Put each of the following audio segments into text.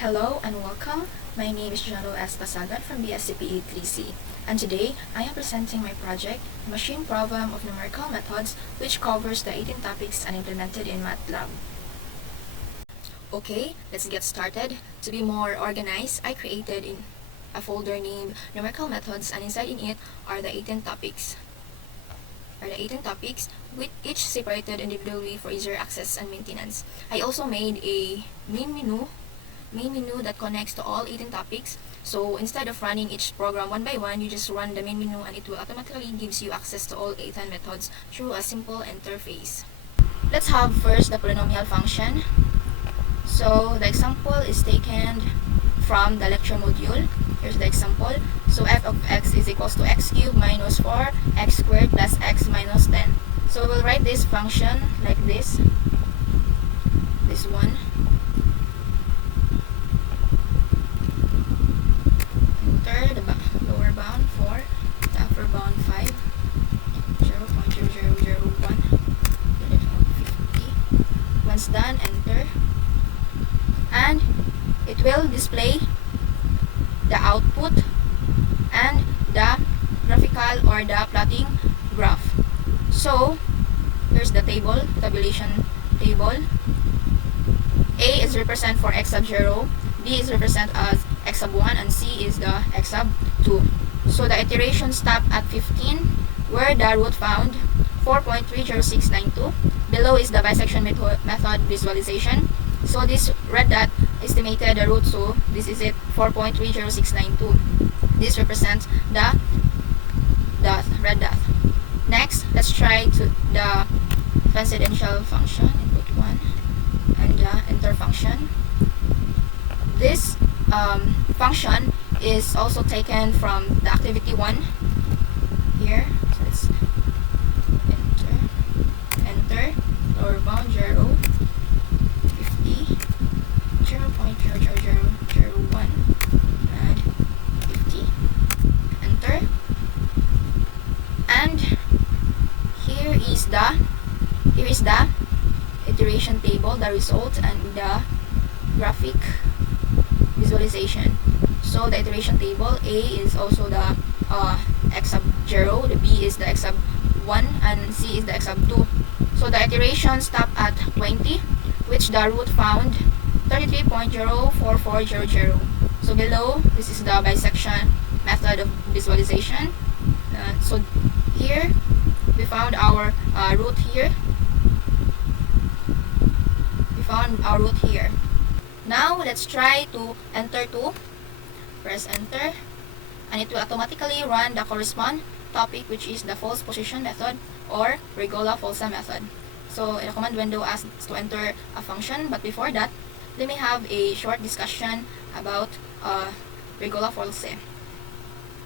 Hello and welcome. My name is Jano S. Pasagan from BSCPE 3C, and today I am presenting my project, Machine Problem of Numerical Methods, which covers the 18 topics and implemented in MATLAB. Okay, let's get started. To be more organized, I created a folder named Numerical Methods, and inside in it are the 18 topics. With each separated individually for easier access and maintenance. I also made a main menu that connects to all 18 topics. So instead of running each program one by one, you just run the main menu and it will automatically gives you access to all 18 methods through a simple interface. Let's have first the polynomial function. So the example is taken from the lecture module. Here's the example. So f of x is equals to x cubed minus 4 x squared plus x minus 10. So we'll write this function like this one. Enter the lower bound 4, the upper bound 5, 0.0001, 50. Once done, enter. And it will display the output and the graphical or the plotting graph. So here's the tabulation table. A is represent for x sub 0, B is represent as x sub 1, and C is the x sub 2. So the iteration stop at 15, where the root found 4.30692. Below is the bisection method visualization. So this red dot estimated the root, so this is it, 4.30692. This represents the red dot. Next, let's try to the transcendental function, input 1, and the enter function. This function is also taken from the activity 1 here. So let's enter, lower bound 0, 50, 0.00001, and 50. Enter. And here is the iteration table, the result, and the graphic visualization. So the iteration table, A is also the x sub 0, the B is the x sub 1, and C is the x sub 2. So the iteration stop at 20, which the root found 33.04400. So below, this is the bisection method of visualization. So here we found our root here. Now let's try to enter 2. Press enter, and it will automatically run the corresponding topic, which is the false position method or Regola Falsa method. So in the command window asks to enter a function, but before that, let me have a short discussion about Regola Falsa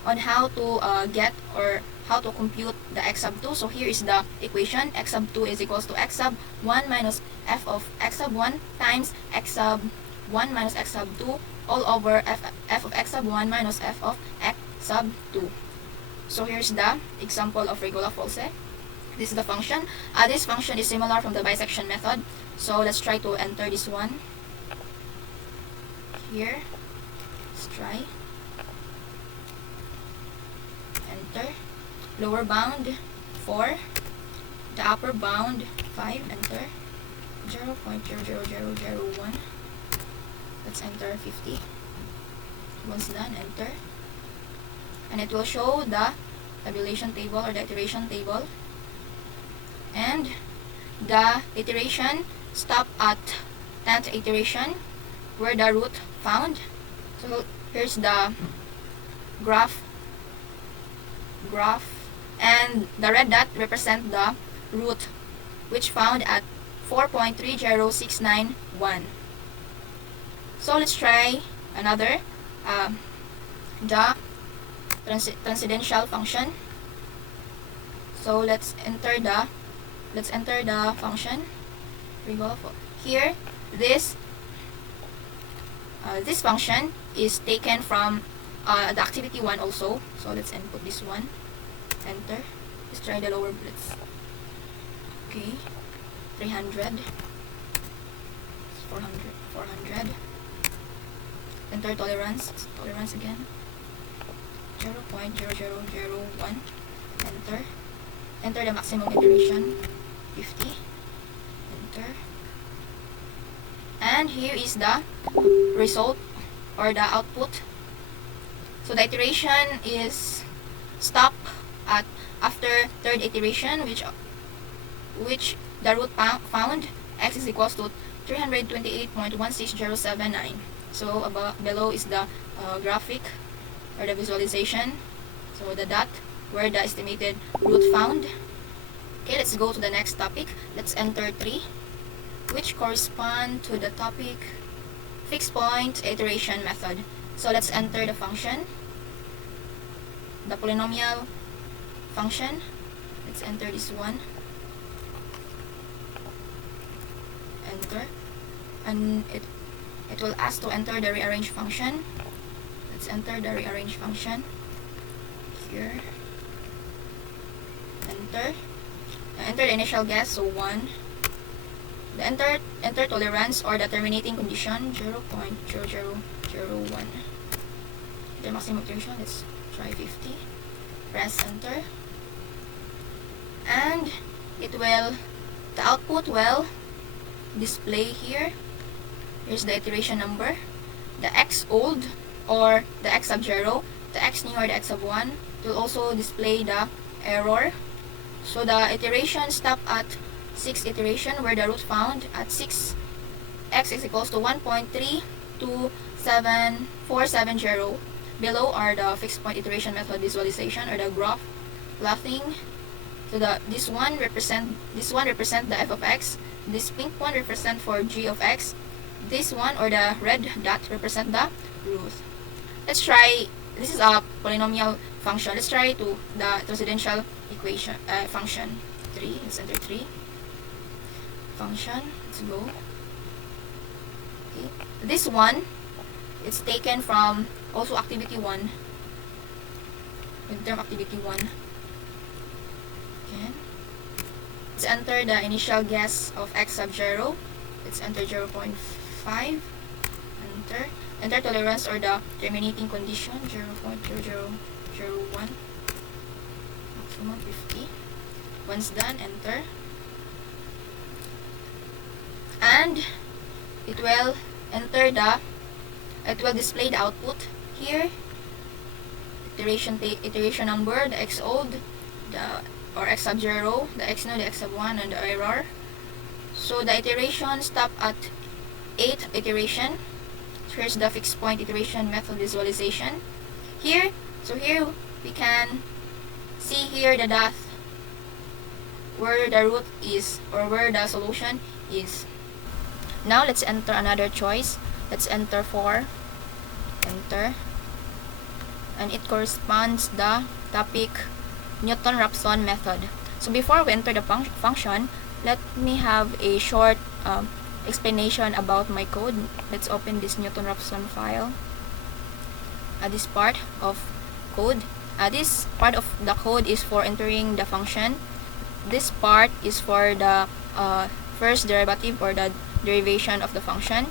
on how to get or how to compute the x sub 2. So here is the equation. X sub 2 is equals to x sub 1 minus f of x sub 1 times x sub 1 minus x sub 2 all over f of x sub 1 minus f of x sub 2. So here's the example of Regola Falsa. This is the function. This function is similar from the bisection method. So let's try to enter this one. Here, let's try. Enter. Lower bound 4, the upper bound 5, enter. 0.00001. Let's enter 50. Once done, enter. And it will show the tabulation table or the iteration table. And the iteration stop at 10th iteration, where the root found. So here's the graph, and the red dot represent the root, which found at 4.30691. So let's try another, the transcendental function. So let's enter the function. Here, this function is taken from the activity 1 also. So let's input this one. Enter. Let's try the lower blitz. Okay, 300, 400, enter tolerance again, 0.0001, enter the maximum iteration, 50, enter, and here is the result or the output. So the iteration is stop at after third iteration, which the root found x is equals to 328.16079. So below is the graphic or the visualization. So the dot where the estimated root found. Okay, let's go to the next topic. Let's enter 3, which correspond to the topic fixed point iteration method. So let's enter the function, the polynomial function. Let's enter this one, enter, and it will ask to enter the rearrange function. Let's enter the rearrange function here, enter the initial guess, so 1. The enter tolerance or the terminating condition, 0.0001. The maximum iteration, let's try 50. Press enter, and the output will display here. Here's the iteration number, the x old or the x sub 0, the x new or the x sub 1. It will also display the error. So the iteration stop at 6 iteration where the root found at 6, x is equals to 1.327470. Below are the fixed point iteration method visualization or the graph plotting. So this one represent the f of x, this pink one represent for g of x, this one or the red dot represent the root. Let's try, this is a polynomial function. Let's try to the transcendental equation function 3. Let's enter 3 function. Let's go. Okay. This one, it's taken from also activity 1, midterm activity 1. Okay. Let's enter the initial guess of x sub 0. Let's enter 0.5. Enter tolerance or the terminating condition, 0.0001. Maximum 50. Once done, enter. And it will display the output here. Iteration number, the x old, or x sub 0, the x new, the x sub 1, and the error. So the iteration stop at 8 iteration. Here's the fixed point iteration method visualization. Here we can see here the dot where the root is or where the solution is. Now let's enter another choice. Let's enter 4. Enter. And it corresponds the topic Newton-Raphson method. So before we enter the function, let me have a short explanation about my code. Let's open this Newton-Raphson file. This part of code. This part of the code is for entering the function. This part is for the first derivative or the derivation of the function.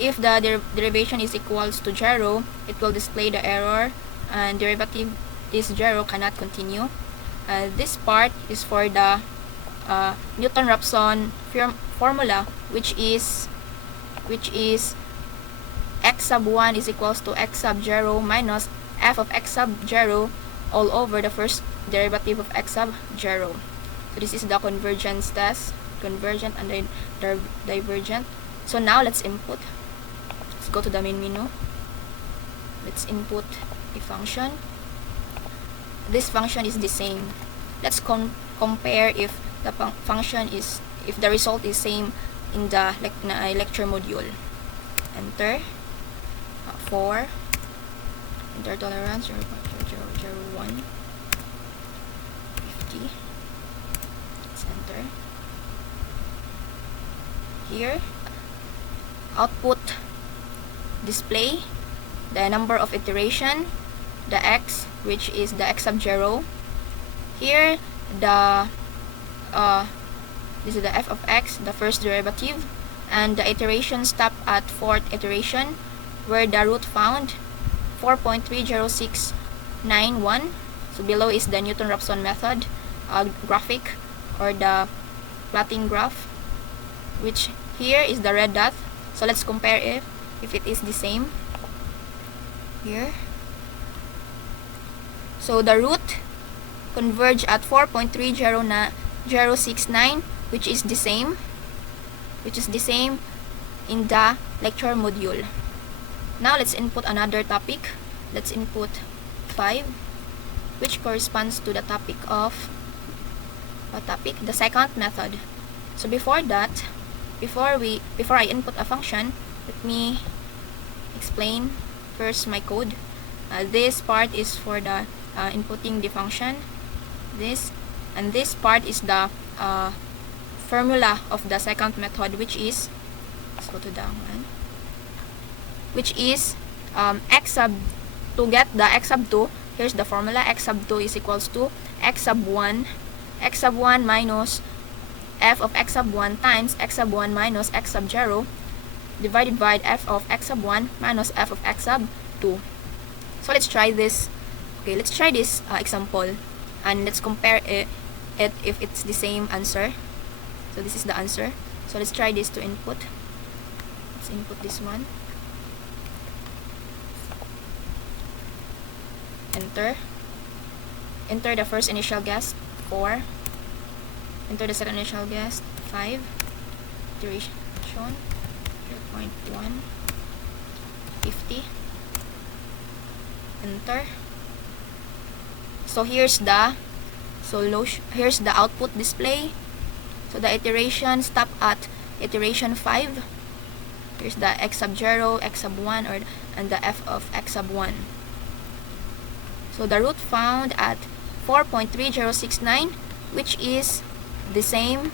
If the derivation is equals to 0, it will display the error, and derivative is 0, cannot continue. This part is for the Newton-Raphson formula, which is x sub 1 is equals to x sub 0 minus f of x sub 0 all over the first derivative of x sub 0. So this is the convergence test, convergent and then divergent. So now let's input. Let's go to the main menu. Let's input a function. This function is the same. Let's compare if the function is, if the result is same in the lecture module. Enter 4. Enter tolerance 0.0001. 50. Let's enter. Here, output display the number of iteration, the x, which is the x sub 0. Here, this is the f of x, the first derivative, and the iteration stop at 4th iteration. where the root found 4.30691. So below is the Newton-Raphson method graphic, or the plotting graph, which here is the red dot. So let's compare if it is the same here. So the root converge at 4.30969, which is the same in the lecture module. Now let's input another topic. Let's input 5, which corresponds to the topic of the second method. So before that, before I input a function, let me explain first my code. This part is for the inputting the function. This part is the formula of the second method, which is, let's go to that one, which is x sub, to get the x sub 2, here's the formula. X sub 2 is equals to x sub 1 minus f of x sub 1 times x sub 1 minus x sub 0 divided by f of x sub 1 minus f of x sub 2. So let's try this. Okay, let's try this example, and let's compare it if it's the same answer. So this is the answer. So let's try this to input. Let's input this one. Enter the first initial guess, 4. Enter the second initial guess, 5. Iteration 0.1, 50. Enter. So here's the output display. So the iteration stop at iteration 5. Here's the x sub 0, x sub 1, and the f of x sub 1. So the root found at 4.3069, which is the same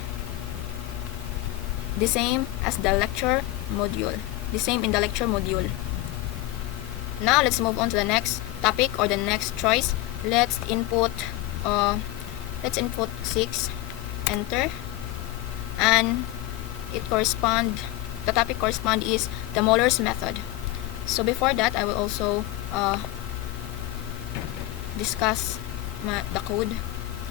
as the lecture module. The same in the lecture module. Now let's move on to the next topic, or the next choice. Let's input 6. Enter. And the topic correspond is the Moller's method. So before that, I will also discuss the code.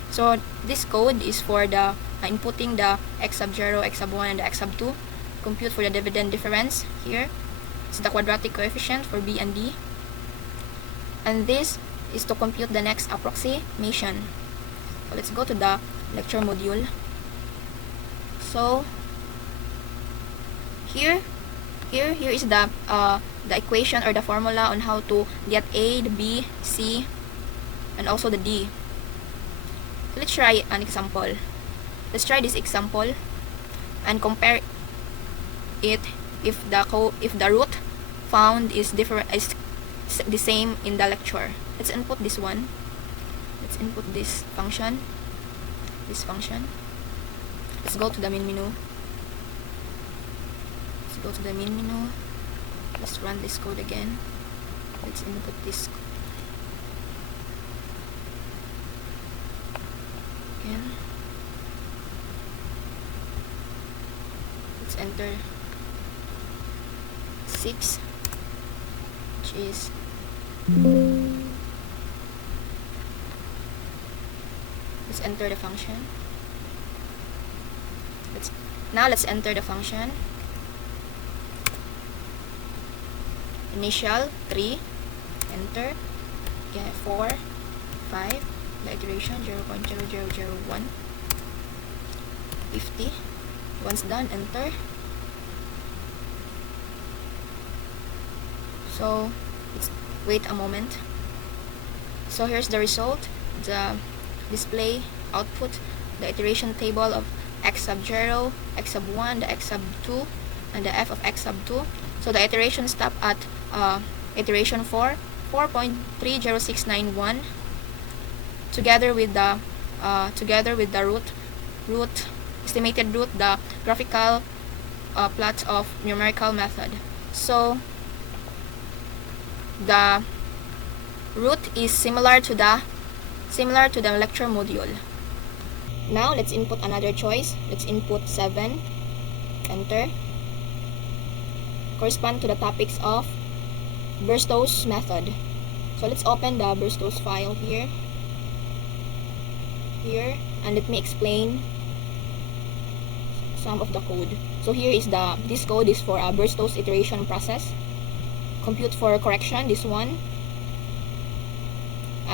So this code is for the inputting the x sub 0, x sub 1, and the x sub 2. Compute for the dividend difference here. It's the quadratic coefficient for b and d. And this is to compute the next approximation. So let's go to the lecture module. So here is the equation, or the formula on how to get A, the B, C, and also the D. So let's try an example. Let's try this example and compare it if the root found is the same in the lecture. Let's input this one. Let's input this function. Let's go to the main menu. Let's run this code again. Let's input this again. Let's enter 6, which is let's enter the function. Let's enter the function. Initial 3, enter. Okay, 4, 5, the iteration 0.0001, 50. Once done, enter. So let's wait a moment. So here's the result. The display output, the iteration table of x sub 0, x sub 1, the x sub 2, and the f of x sub 2. So the iteration stop at iteration 4, 4.30691, together with the estimated root, the graphical plot of numerical method. So the root is similar to the lecture module. Now let's input another choice. Let's input 7. Enter. Correspond to the topics of Berstow's method. So let's open the Berstow's file here, and let me explain some of the code. So here is this code is for Berstow's iteration process. Compute for correction, this one.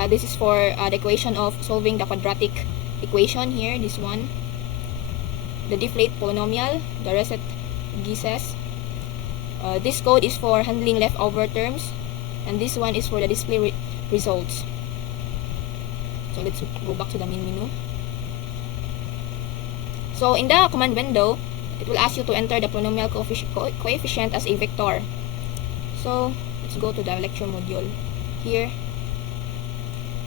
This is for the equation of solving the quadratic equation here, this one. The deflate polynomial, the reset guesses. This code is for handling leftover terms, and this one is for the display results. So let's go back to the main menu. So in the command window, it will ask you to enter the polynomial coefficient as a vector. So let's go to the lecture module. Here,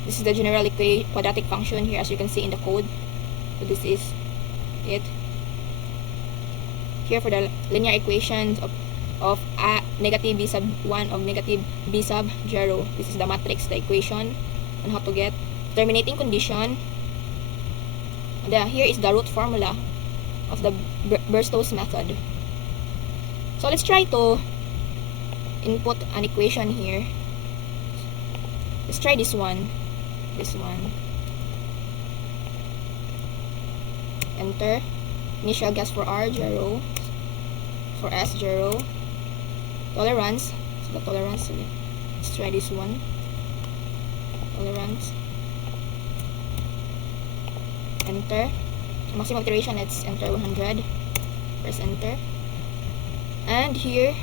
this is the general quadratic function here, as you can see in the code. So this is it. Here for the linear equations of a negative b sub 1 of negative b sub 0. This is the matrix, the equation on how to get terminating condition. And here is the root formula of the Berstow's method. So let's try to input an equation here. Let's try this one. Enter. Initial guess for R 0, for S 0. Tolerance. So the tolerance. Let's try this one. Tolerance. Enter. Maximum iteration, let's enter 100. Press enter. And here,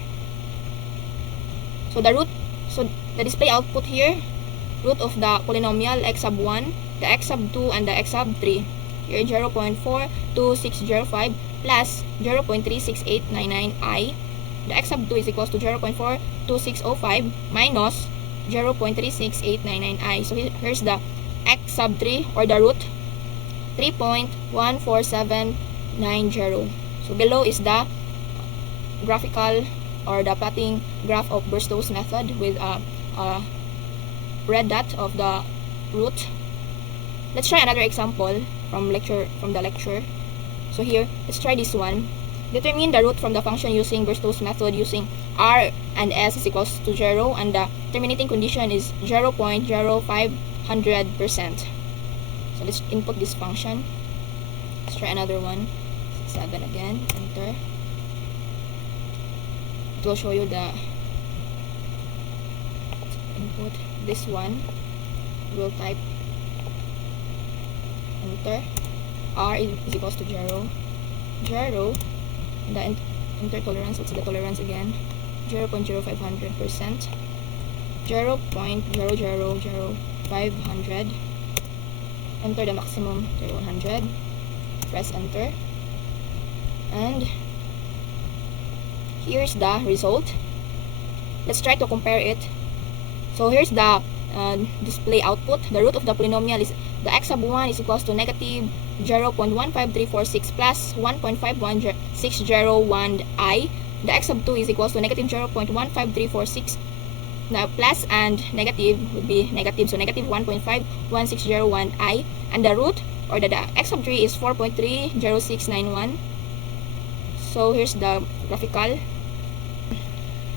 so the display output here, root of the polynomial x sub 1, the x sub 2, and the x sub 3. Here 0.42605 plus 0.36899i. The x sub 2 is equals to 0.42605 minus 0.36899i. So here's the x sub 3, or the root, 3.14790. So below is the graphical or the plotting graph of Berstow's method with a red dot of the root. Let's try another example from the lecture. So here, let's try this one. Determine the root from the function using Berstow's method using R and S is equals to 0, and the terminating condition is 0.0500%. So let's input this function. Let's try another one. 7 again. Enter. It will show you the input. This one. We'll type enter. R is equals to 0. 0. The enter tolerance. Let's see the tolerance again. 0.0500%. 0.000500. Enter the maximum to 100. Press enter. And here's the result. Let's try to compare it. So here's the display output. The root of the polynomial is the x sub 1 is equals to negative 0.15346 plus 1.51601i. The x sub 2 is equals to negative 0.15346. Now plus and negative would be negative, so negative 1.51601i, and the root or the x sub 3 is 4.30691. So here's the graphical.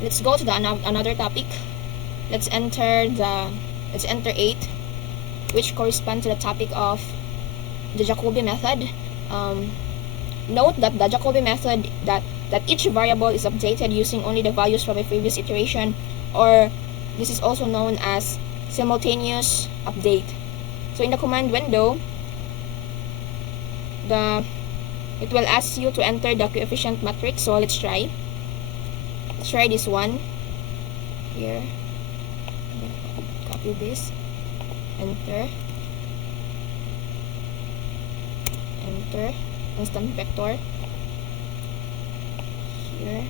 Let's go to the another topic. Let's enter 8, which corresponds to the topic of the Jacobi method. Note that the Jacobi method that each variable is updated using only the values from a previous iteration, or this is also known as simultaneous update. So in the command window, it will ask you to enter the coefficient matrix. So let's try this one here. Copy this, enter instant vector here.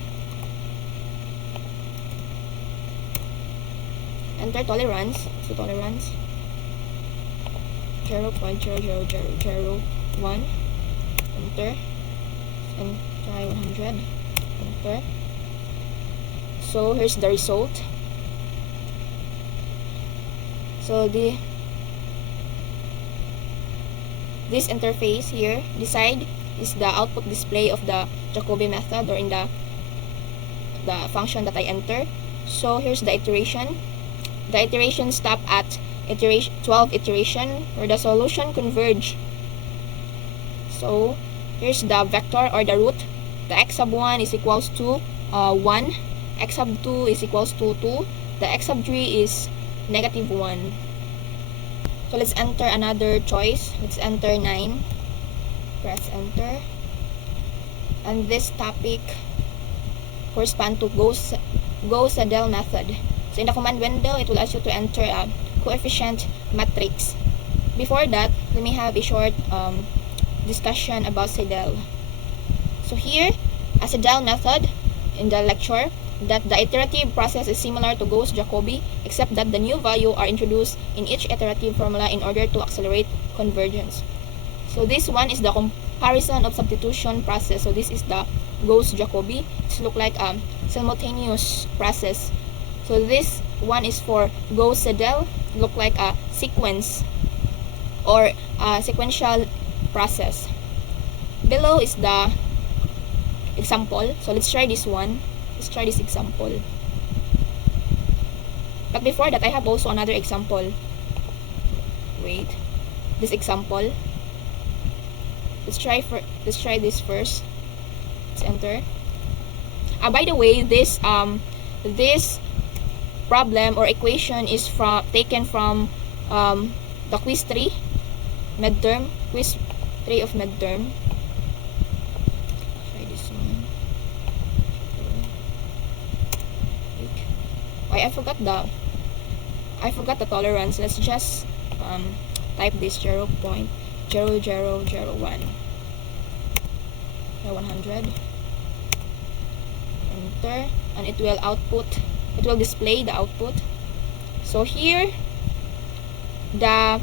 Enter tolerance. So tolerance 0.00001. Enter and try 100. Enter. So here's the result. So this interface here, this side is the output display of the Jacobi method, or in the function that I enter. So here's the iteration. The iteration stop at 12 iteration where the solution converge. So here's the vector or the root. The x sub 1 is equals to 1. X sub 2 is equals to 2. The x sub 3 is negative 1. So let's enter another choice. Let's enter 9. Press enter. And this topic corresponds to Gauss-Seidel method. So in the command window, it will ask you to enter a coefficient matrix. Before that, let me have a short discussion about Seidel. So here, a Seidel method in the lecture, that the iterative process is similar to Gauss-Jacobi, except that the new values are introduced in each iterative formula in order to accelerate convergence. So this one is the comparison of substitution process. So this is the Gauss-Jacobi. It looks like a simultaneous process. So this one is for Gauss-Seidel. Look like a sequence or a sequential process. Below is the example. So let's try this one. Let's try this example. But before that, I have also another example. Wait. This example. Let's try this first. Let's enter. By the way, this problem or equation is taken from the quiz 3 midterm. Quiz 3 of midterm. Try this one. I forgot the tolerance. Let's just type this 0.0001 100. Enter, and it will display the output. So here the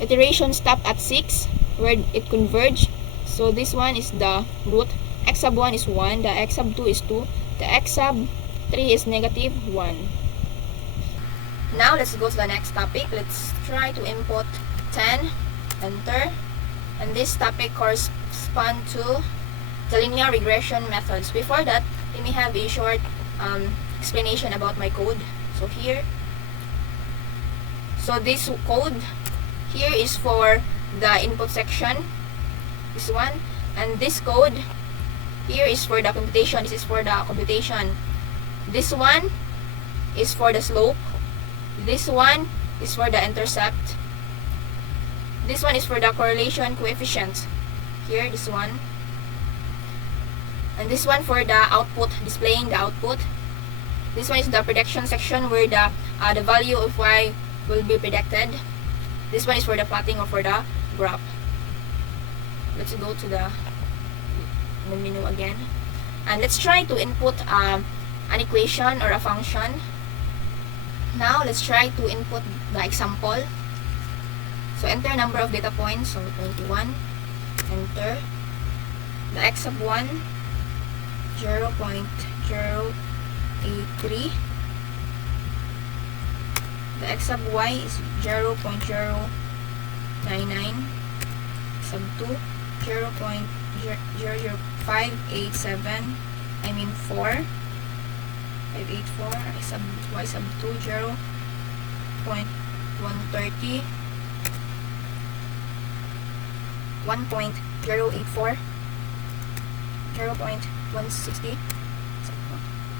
iteration stop at 6 where it converge. So this one is the root. X sub 1 is 1, the x sub 2 is 2, the x sub 3 is negative 1. Now let's go to the next topic. Let's try to input 10, enter, and this topic corresponds to the linear regression methods. Before that, let me have a short explanation about my code. So here, so this code here is for the input section, this one, and this code here is for the computation. This is for the computation. This one is for the slope. This one is for the intercept. This one is for the correlation coefficient. Here, this one. And this one for the output, displaying the output. This one is the prediction section where the value of y will be predicted. This one is for the plotting or for the graph. Let's go to the menu again. And let's try to input an equation or a function. Now let's try to input the example. So enter number of data points, so 21. Enter. The x sub 1, 0.083. The x sub y is 0.099. X sub 2, 0.00587. I mean 4. 584. X sub y sub 2, 0.130. 1.084, 0.160,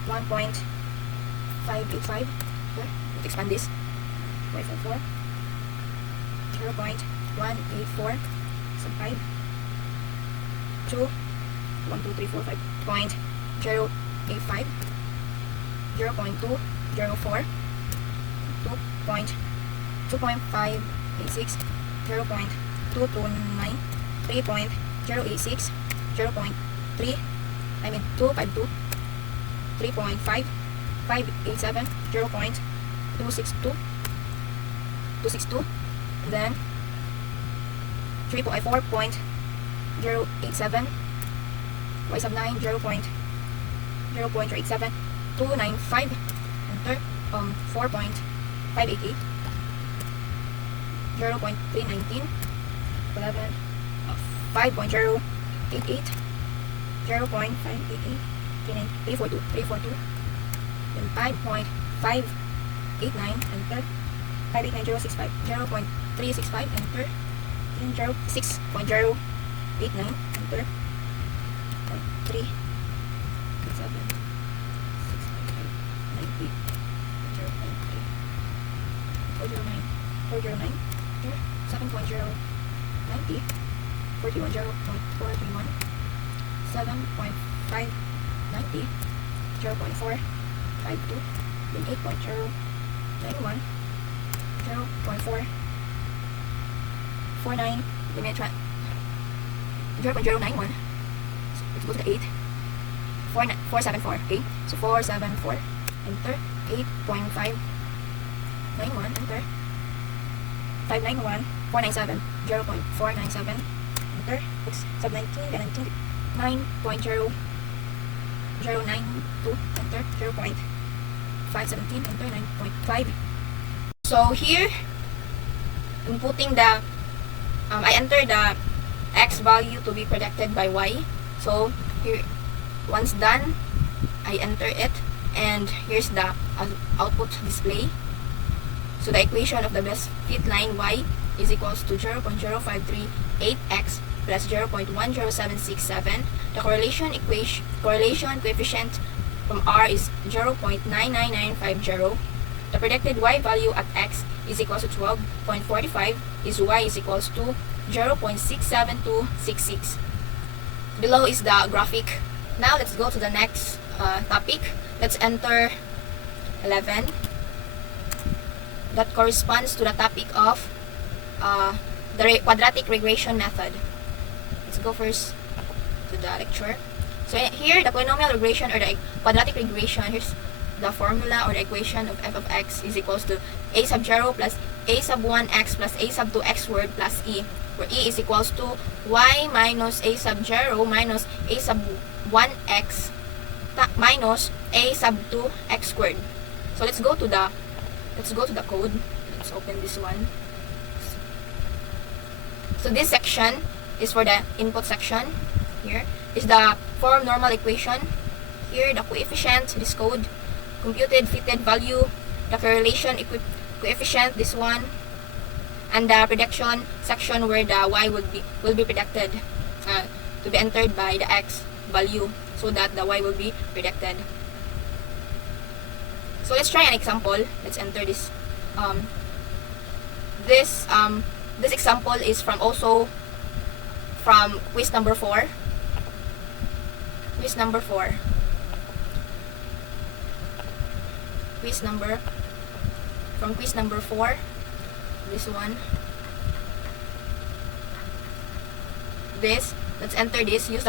1.585. Let's expand this. 0.44, 0.184, sub 5, 2, 1, 2, 3, 4, 5, 0.085, 0.204, 2.586, 0.229, 3.086, 0.3, I mean 252, 3.5, 587, 0.262, 262, and then 4.087, y sub 9, 0.087, 295, enter, 4.588, 0.319, 11, 5.088, 0.588, 342, then 5.589, enter. 589065, 0.365, enter. Then 6.089, enter. 3, 7, 6.5, 90, 0.3, 409, 409, enter. 7.090, 410.431, 7.590, 0.452, then 8.091, 0.449, then 0.091, so let's go to the 8, 474, okay, so 474, enter. 8.591, enter. 591, 497, 0.497, enter. It's sub 19, then 9.0092, enter. 0.517, enter. 9.5. So here, inputting the, I enter the x value to be predicted by y. So here, once done, I enter it, and here's the output display. So the equation of the best fit line y is equals to 0.0538x plus 0.10767. The correlation coefficient from R is 0.99950. The predicted y value at x is equals to 12.45 is y is equals to 0.67266. Below is the graphic. Now let's go to the next topic. Let's enter 11. That corresponds to the topic of the quadratic regression method. Let's go first to the lecture. So here, the polynomial regression or the quadratic regression, here's the formula or the equation of f of x is equals to a sub 0 plus a sub 1x plus a sub 2x squared plus e, where e is equals to y minus a sub 0 minus a sub 1x minus a sub 2x squared. So let's go to the code. Let's open this one. So this section is for the input section. Here is the form normal equation. Here the coefficient, this code, computed fitted value, the correlation coefficient, this one, and the prediction section where the y will be predicted to be entered by the x value so that the y will be predicted. So let's try an example. Let's enter this. This example is from quiz number 4. Quiz number 4. From quiz number 4. This one. Let's enter this. Use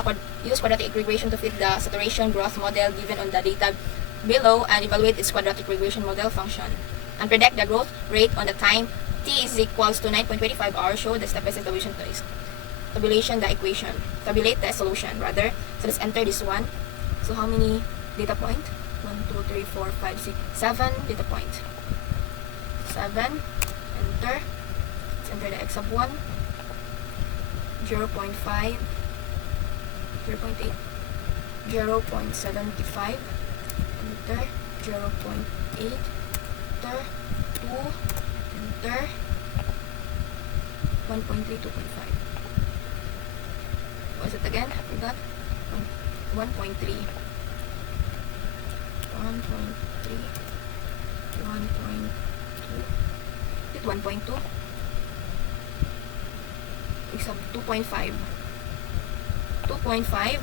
quadratic regression to fit the saturation growth model given on the data below and evaluate its quadratic regression model function and predict the growth rate on the time t is equals to 9.25 hours. Show the step-by-step tabulate the solution rather. So let's enter this one. So how many data point? 1, 2, 3, 4, 5, 6, 7 data point. 7. Enter. Let's enter the x sub 1. 0.5, 0.8, 0.75. Enter. 0.8. Enter. 2. Enter. 1.3, 2.5. What is it again? I forgot. 1.3. 1.3. 1.2. Is it 1.2? It's 2.5. 2.5.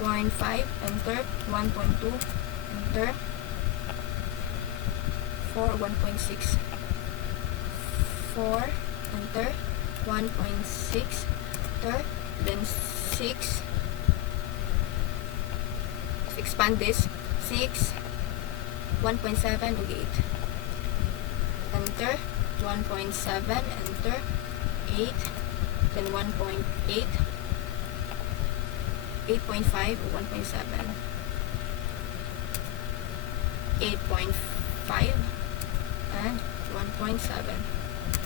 2.5. Enter. 1.2. Enter. 4. 1.6. 4. Enter. 1.6. Enter. Then 6. Let's expand this. 6. 1.7. Okay. Enter. 1.7. Enter. 8. Then 1.8. 8.5 or 1.7. 8.5 and 1.7.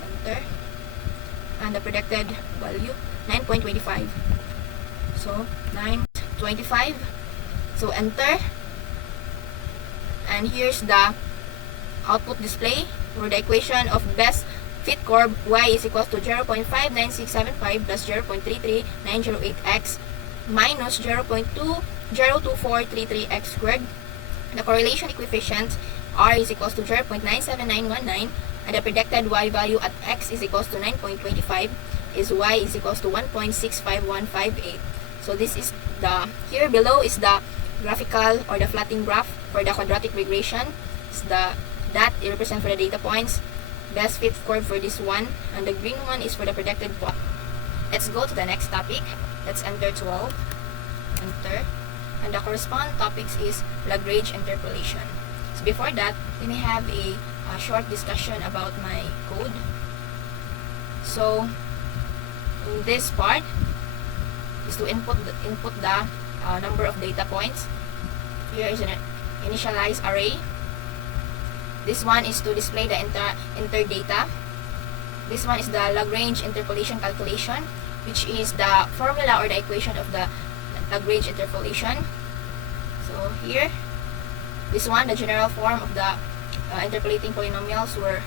Enter. And the predicted value 9.25. So 9.25. So enter. And here's the output display for the equation of best fit curve. Y is equals to 0.59675 plus 0.33908x minus 0.202433x squared. The correlation coefficient R is equals to 0.97919, and the predicted Y value at X is equals to 9.25 is Y is equals to 1.65158. So this is the, here below is the graphical or the plotting graph for the quadratic regression. It's the that it represents for the data points, best fit curve for this one, and the green one is for the predicted point. Let's go to the next topic. Let's enter 12. Enter. And the corresponding topics is Lagrange interpolation. So before that, let me have a short discussion about my code. So in this part is to input the number of data points. Here is an initialized array. This one is to display the enter data. This one is the Lagrange interpolation calculation, which is the formula or the equation of the Lagrange interpolation. So here, this one, the general form of the interpolating polynomials, where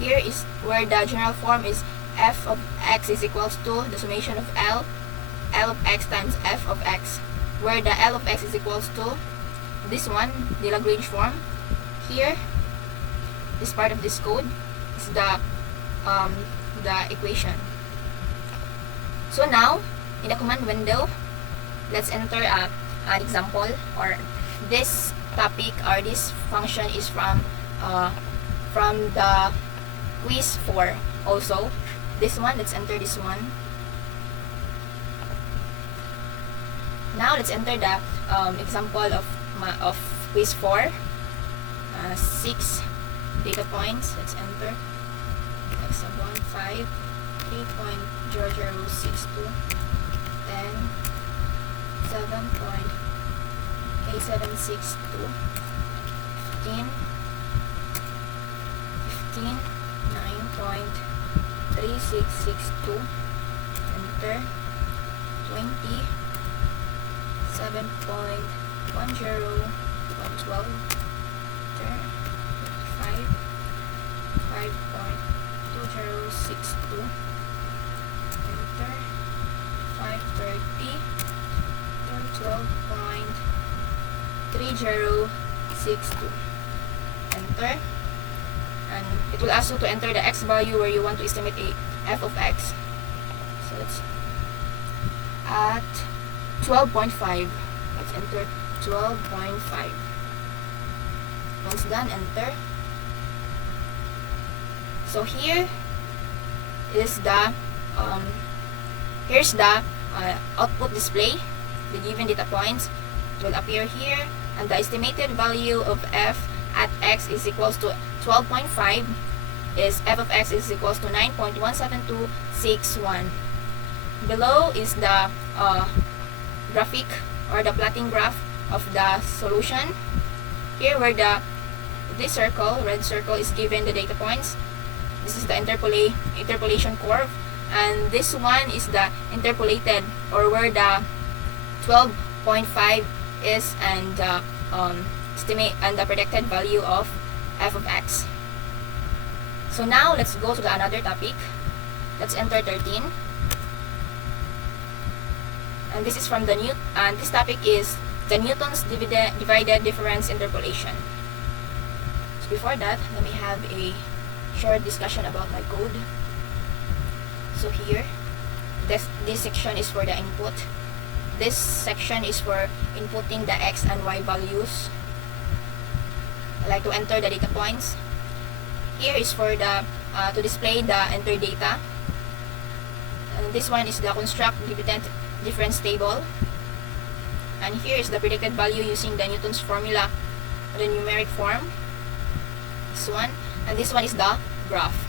here is where the general form is f of x is equals to the summation of L of x times f of x, where the L of x is equals to this one, the Lagrange form. Here, this part of this code is the equation. So now, in the command window, let's enter an example, or this topic or this function is from the quiz 4 also. This one, let's enter this one. Now let's enter the example of quiz 4. 6 data points. Let's enter x1 5 3.0062 10 7.8762 15 9.3662 enter 20 7.10112 5.2062 enter 530 12.3062 enter, and it will ask you to enter the x value where you want to estimate a f of x. So it's at 12.5. Let's enter 12.5. Once done, enter. So here is the here's the output display. The given data points will appear here, and the estimated value of f at x is equals to 12.5 is f of x is equals to 9.17261. Below is the graphic or the plotting graph of the solution. Here where this circle, red circle, is given the data points. This is the interpolation curve, and this one is the interpolated, or where the 12.5 is, and estimate and the predicted value of f of x. So now let's go to another topic. Let's enter 13. And this is from the and this topic is the Newton's divided difference interpolation. So before that, let me have a short discussion about my code. So here, this section is for the input. This section is for inputting the x and y values. I like to enter the data points. Here is for the to display the enter data. And this one is the construct dividend difference table. And here is the predicted value using the Newton's formula, the numeric form. This one, and this one is the graph.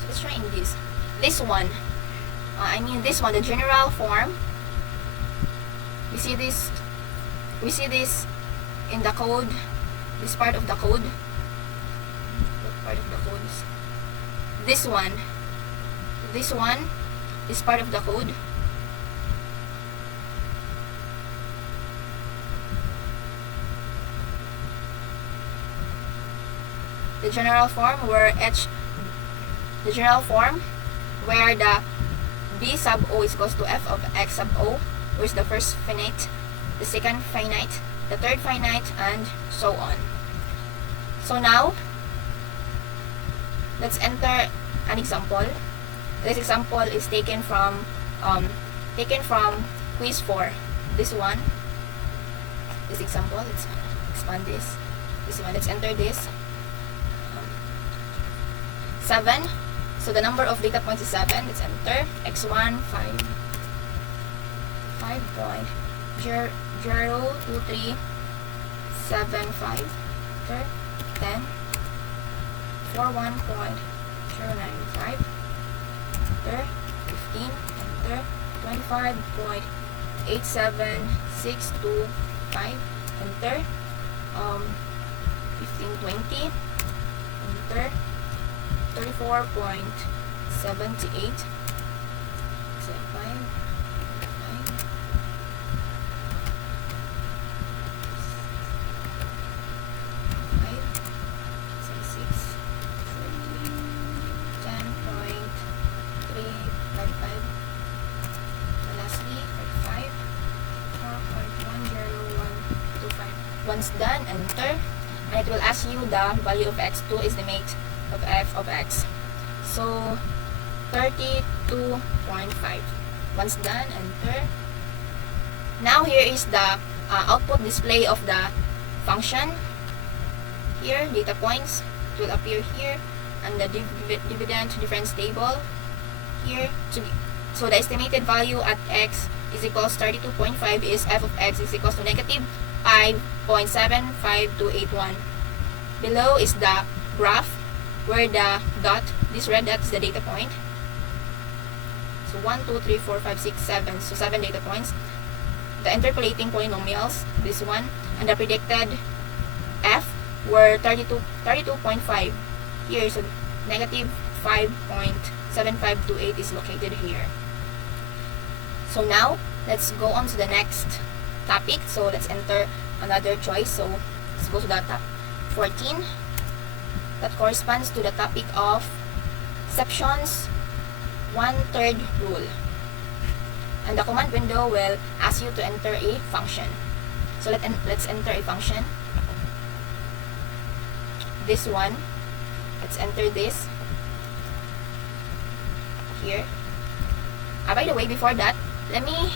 So let's try in this. This one, this one, the general form. We see this in the code. This part of the code. What part of the code is this one? This one is part of the code. the general form where the b sub o is equals to f of x sub o, where is the first finite, the second finite, the third finite, and so on. So now, let's enter an example. This example is taken from quiz 4. This one, this example. Let's expand this. This one. Let's enter this. 7. So the number of data points is 7. Let's enter x1 5.02375. Enter 10 41.095. Enter 15. Enter 25.87625. Enter 1520. Enter 34.78. So 5 Once done, enter, and it will ask you the value of x2 is the mate of f of x. So 32.5. Once done, enter. Now here is the output display of the function. Here, data points, it will appear here, and the dividend difference table here. So the estimated value at x is equals 32.5 is f of x is equals to negative 5.75281. Below is the graph where the dot, this red dot is the data point. So 1, 2, 3, 4, 5, 6, 7. So 7 data points. The interpolating polynomials, this one, and the predicted f were 32.5 here. So negative 5.7528 is located here. So now let's go on to the next topic. So let's enter another choice. So let's go to the top 14. That corresponds to the topic of exceptions 1/3 rule. And the command window will ask you to enter a function. So let's enter a function. This one. Let's enter this here. By the way, before that, let me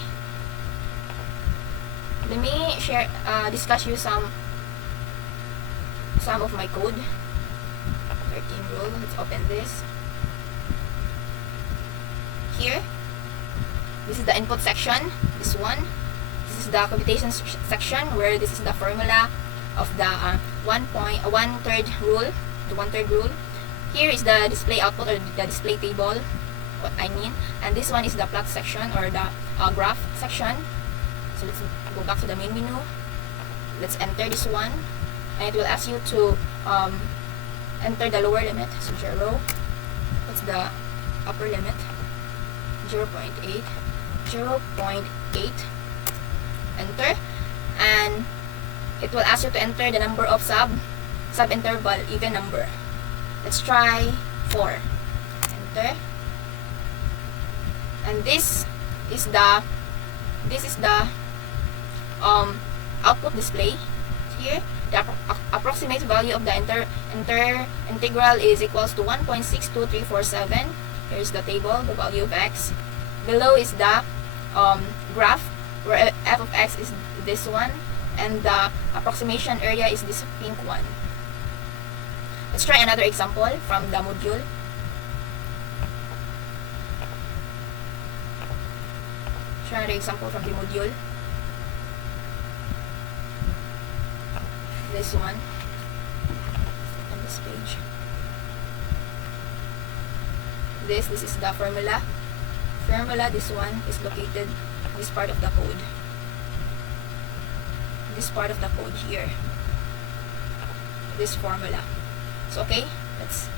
share discuss you some of my code. 13 rule. Let's open this. Here, this is the input section. This one. This is the computation section where this is the formula of the 1/3 rule. The 1/3 rule. Here is the display output or the display table. What I mean. And this one is the plot section or the graph section. So let's go back to the main menu. Let's enter this one, and it will ask you to enter the lower limit. So 0. What's the upper limit? 0.8. 0.8. Enter, and it will ask you to enter the number of sub-interval even number. Let's try 4. Enter. And this is the output display here. The approximate value of the integral is equals to 1.62347. Here's the table, the value of x. Below is the graph where f of x is this one, and the approximation area is this pink one. Let's try another example from the module. Try another example from the module. This one on this page. This is the formula. This one is located in this part of the code. This part of the code here. This formula. So okay, let's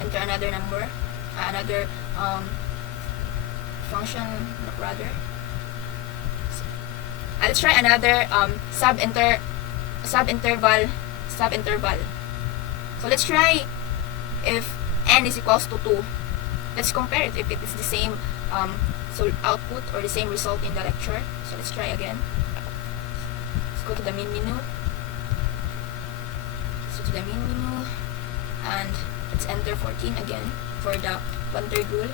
enter another number, another function rather. So, let's try another sub-interval So let's try if n is equals to 2. Let's compare it if it is the same so output or the same result in the lecture. So let's try again. Let's go to the main menu. So to the main menu, and let's enter 14 again for the 1/3 rule.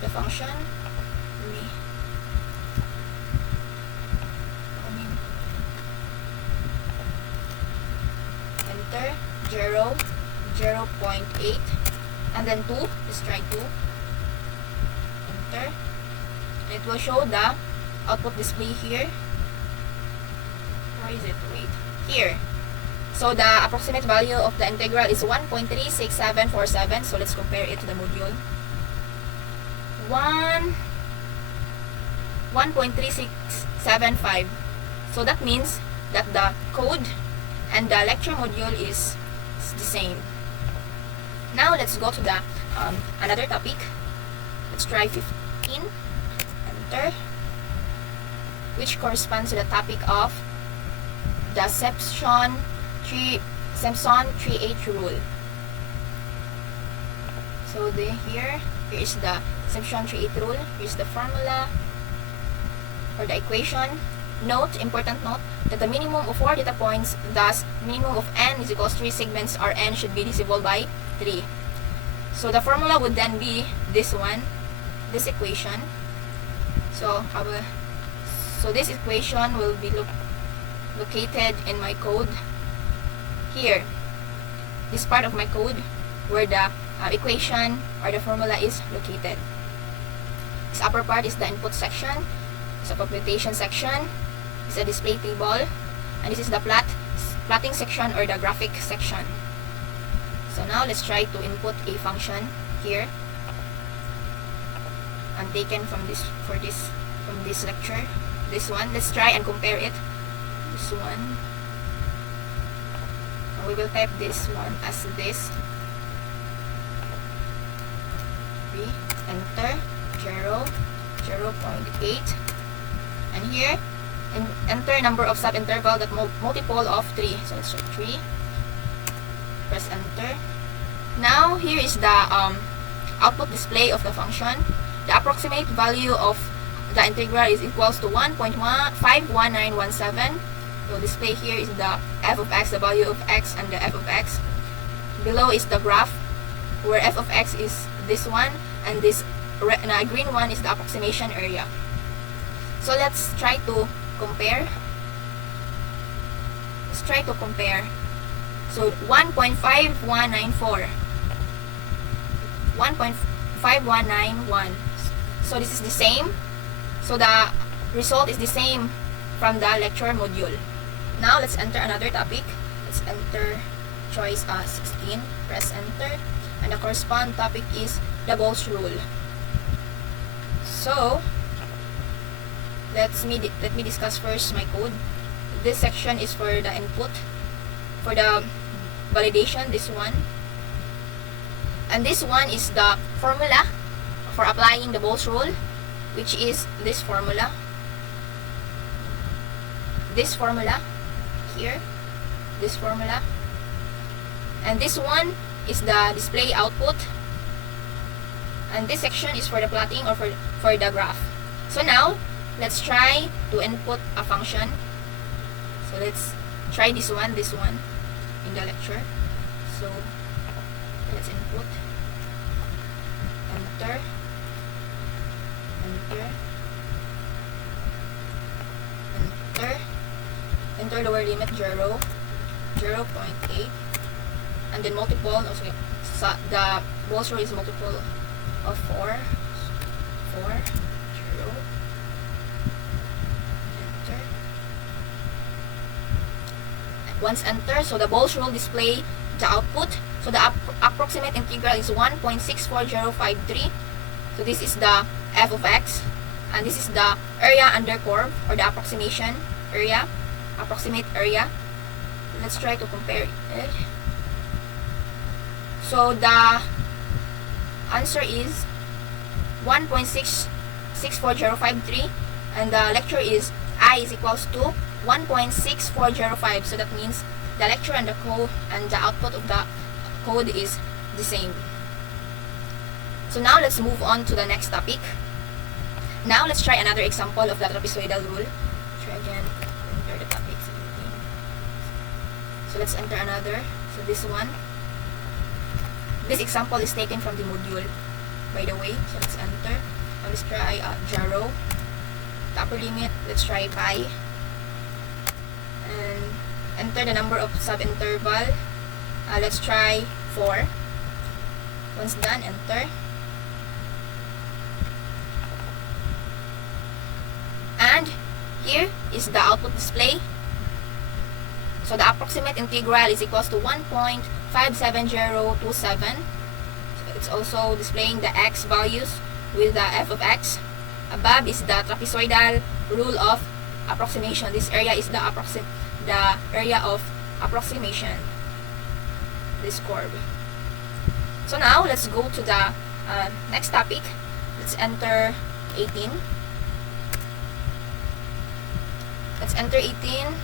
The function, enter 0, 0.8, and then 2. Let's try 2. Enter. And it will show the output display here. Where is it? Wait. Here. So the approximate value of the integral is 1.36747. So let's compare it to the module. 1.3675. So that means that the code and the lecture module is the same. Now let's go to the another topic. Let's try 15. Enter. Which corresponds to the topic of the Simpson 3H rule. So here is the Simpson 3H rule. Here's the formula or the equation. Note, important note, that the minimum of 4 data points, thus minimum of n is equals 3 segments, or n should be divisible by 3. So the formula would then be this one, this equation. So this equation will be located in my code here. This part of my code where the equation or the formula is located. This upper part is the input section. It's a computation section. It's a display table. And this is the plotting section or the graphic section. So now let's try to input a function here. And taken from this lecture. This one. Let's try and compare it. This one. And we will type this one as this. Enter 0, 0.8, and here enter number of subinterval that multiple of 3. So let's try 3. Press enter. Now here is the output display of the function. The approximate value of the integral is equals to 1.51917. So display here is the f of x, the value of x, and the f of x. Below is the graph where f of x is this one, and this green one is the approximation area. So let's try to compare. So 1.5194, 1.5191. So this is the same. So the result is the same from the lecture module. Now let's enter another topic. Let's enter choice 16. Press enter. And the corresponding topic is the Ball's rule. So let me discuss first my code. This section is for the input, for the validation, this one. And this one is the formula for applying the Ball's rule, which is this formula. This formula here, this formula. And this one is the display output, and this section is for the plotting or for the graph. So now let's try to input a function. So let's try this one in the lecture. So let's input, enter, enter lower limit 0, 0.8, and then multiple, also the Ball's rule is multiple of 4, 0, enter. Once enter, so the Ball's rule display the output. So the approximate integral is 1.64053. So this is the f of x, and this is the area under curve, or the approximate area. Let's try to compare it. So the answer is 1.64053, and the lecture is I is equals to 1.6405. So that means the lecture and the code and the output of the code is the same. So now let's move on to the next topic. Now let's try another example of the trapezoidal rule. Try again, enter the topic. So let's enter another. So this one. This example is taken from the module, by the way. So let's enter. Now let's try Jaro. The upper limit, let's try pi. And enter the number of subinterval. Let's try 4. Once done, enter. And here is the output display. So the approximate integral is equals to 1.57027. So it's also displaying the x values with the f of x. Above is the trapezoidal rule of approximation. This area is the area of approximation. This curve. So now let's go to the next topic. Let's enter 18. Let's enter 18,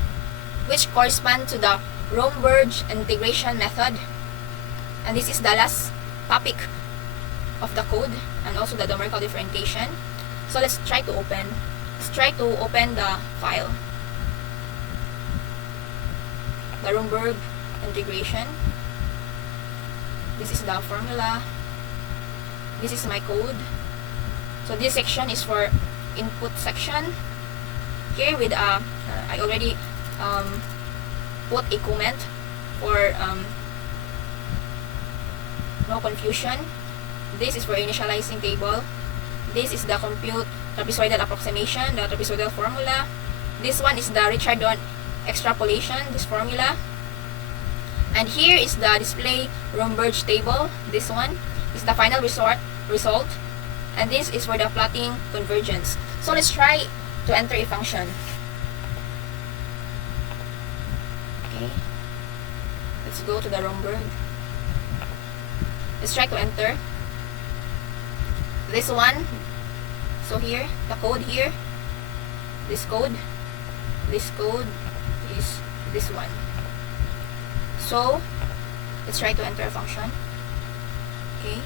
which correspond to the Romberg integration method. And this is the last topic of the code and also the numerical differentiation. So let's try to open. Let's try to open the file. The Romberg integration. This is the formula. This is my code. So this section is for input section. Here with I already put a comment for no confusion. This is for initializing table. This is the compute trapezoidal approximation, the trapezoidal formula. This one is the Richardson extrapolation, this formula. And here is the display Romberg table. This one is the final result. And this is for the plotting convergence. So let's try to enter a function. Okay. Let's go to the Romberg. Let's try to enter this one. So here, the code here, this code is this one. So let's try to enter a function. Okay.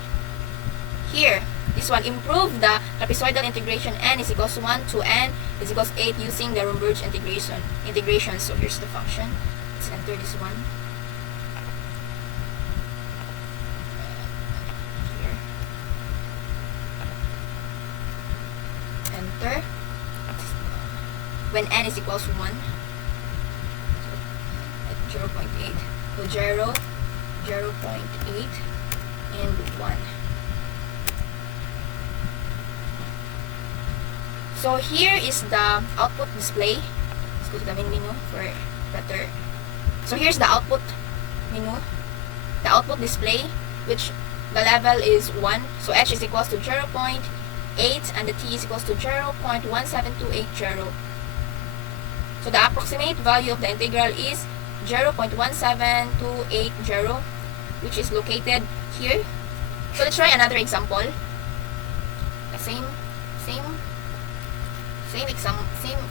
Here, this one, improve the trapezoidal integration n is equals to 1 to n is equals 8 using the Romberg integration. So here's the function. Let's enter this one. Here. Enter. When n is equals to 1. So at 0.8. So 0, 0.8, and 1. So here is the output display. Let's go to the main menu for better. So here's the output menu. The output display, which the level is 1. So h is equals to 0.8 and the t is equals to 0.17280. So the approximate value of the integral is 0.17280, which is located here. So let's try another example. The same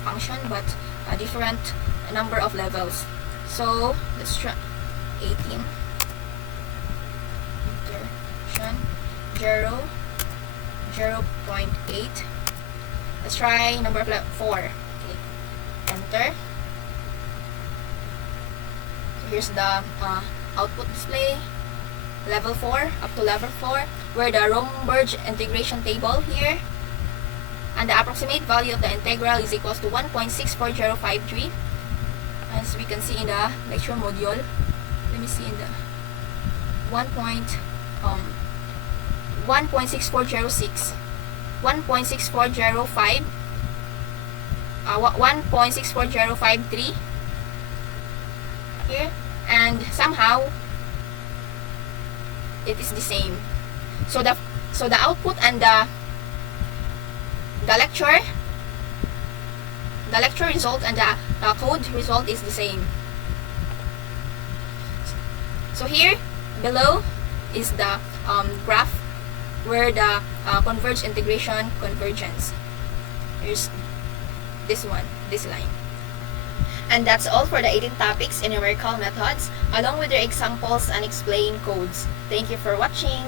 function, but a different number of levels. So let's try 18. Iteration 0, 0.8. Let's try number of 4. Okay. Enter. So here's the output display. Level 4 up to level 4, where the Romberg integration table here. And the approximate value of the integral is equals to 1.64053, as we can see in the lecture module. Let me see in the 1.6406, 1.6405, 1.64053 here, and somehow it is the same. So the output and the lecture result and the code result is the same. So here below is the graph where the converged integration convergence. Here's this one, this line. And that's all for the 18 topics in numerical methods, along with their examples and explain codes. Thank you for watching.